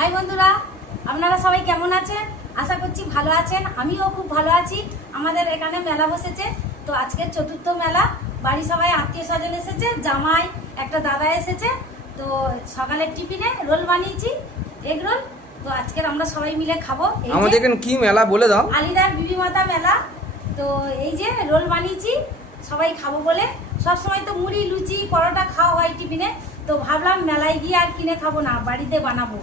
High বন্ধুরা, আপনারা সবাই কেমন আছেন? আশা করছি ভালো আছেন। আমিও খুব ভালো আছি। আমাদের এখানে মেলা বসেছে, তো আজকে চতুর্থ মেলা। বাড়ি সবাই আত্মীয় স্বজন এসেছে, জামাই একটা দাদা এসেছে। তো সকালের টিফিনে রোল বানিয়েছি, এগ রোল। তো আজকের আমরা সবাই মিলে খাবো। আমাদের এখানে কি মেলা বলে দাও? আলিদার বিবি মাতা মেলা। তো এই যে রোল বানিয়েছি, সবাই খাবো বলে। সবসময় তো মুড়ি লুচি পরোটা খাওয়া হয় টিফিনে, তো ভাবলাম মেলায় গিয়ে আর কিনে খাবো না, বাড়িতে বানাবো।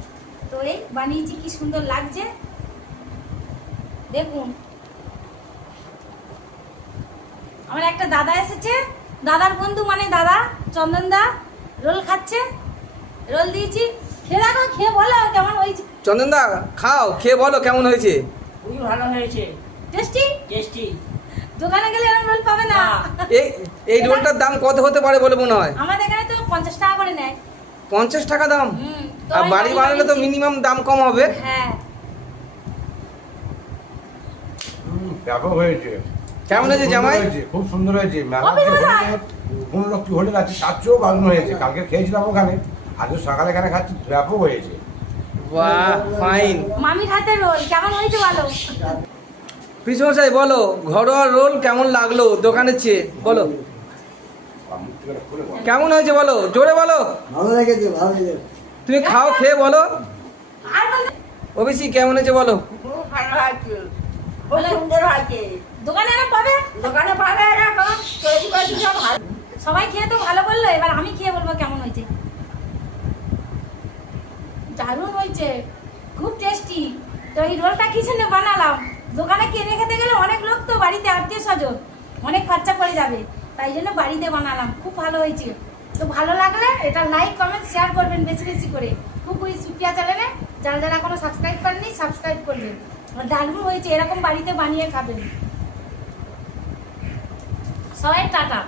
তো এই বানিয়েছি, কি সুন্দর লাগছে দেখুন। আমার একটা দাদা এসেছে, দাদার বন্ধু মানে দাদা চন্দন দা রোল খাচ্ছে। রোল দিয়েছি, খেয়ে দেখো, খেয়ে বলো কেমন হয়েছে। চন্দন দা খাও, খেয়ে বলো কেমন হয়েছে। খুবই ভালো হয়েছে, টেস্টি। টেস্টি। দোকানে গেলে এরকম রোল পাবে না। এই রোলটার দাম কত হতে পারে বলে মনে হয়? আমাদের এখানে তো 50 টাকা করে নেয়। 50 টাকা দাম? তো আর আমি বাড়ি বানালে তো বানিয়েছি। মিনিমাম দাম কম হবে। হ্যাঁ, ব্যাপক হয়েছে। কেমন হয়েছে জামাই? খুব সুন্দর হয়েছে। মেলা কবে কোথায়? পুনরুক্তি হোটেল আছে, তার চেয়েও ভালো হয়েছে। কালকে খেয়েছিলাম ওখানে, আজ সকালে এখানে খাচ্ছি, ব্যাপক হয়েছে। বাহ, ফাইন। মামির হাতে রোল কেমন হয়েছে বলো। কৃষ্ণমশাই বলো, ঘরোয়া রোল কেমন লাগলো দোকানের চেয়ে বলো। কেমন হয়েছে বলো, জোরে বলো। ভালো লেগেছে, ভালো লেগেছে। তুমি খাও, খেয়ে বলো। আর বলতে ওবিসি কেমন হয়েছে বলো। খুব ভালো হয়েছে, খুব সুন্দর হয়েছে। দোকানে এরকম পাবে? দোকানে পাবে এরকম তৈরি করে দিলে ভালো। সবাই খেয়ে তো ভালো বললো, এবার আমি খেয়ে বলবো কেমন হয়েছে। দারুণ হয়েছে, খুব টেস্টি। তো এই রোলটা কি জন্য বানালাম, দোকানে কিনে খেতে গেলে অনেক লোক, তো বাড়িতে আত্মীয় স্বজন অনেক খরচা পড়ে যাবে, তাই জন্য বাড়িতে বানালাম। খুব ভালো হয়েছে। তো ভালো লাগলে এটা লাইক কমেন্ট শেয়ার করবেন বেশি বেশি করে। কুকুই সুপিয়া চ্যানেলে যারা যারা এখনো সাবস্ক্রাইব করেননি সাবস্ক্রাইব করবেন। দারুণ হয়েছে, এরকম বাড়িতে বানিয়ে খাবেন। সবাই টাটা।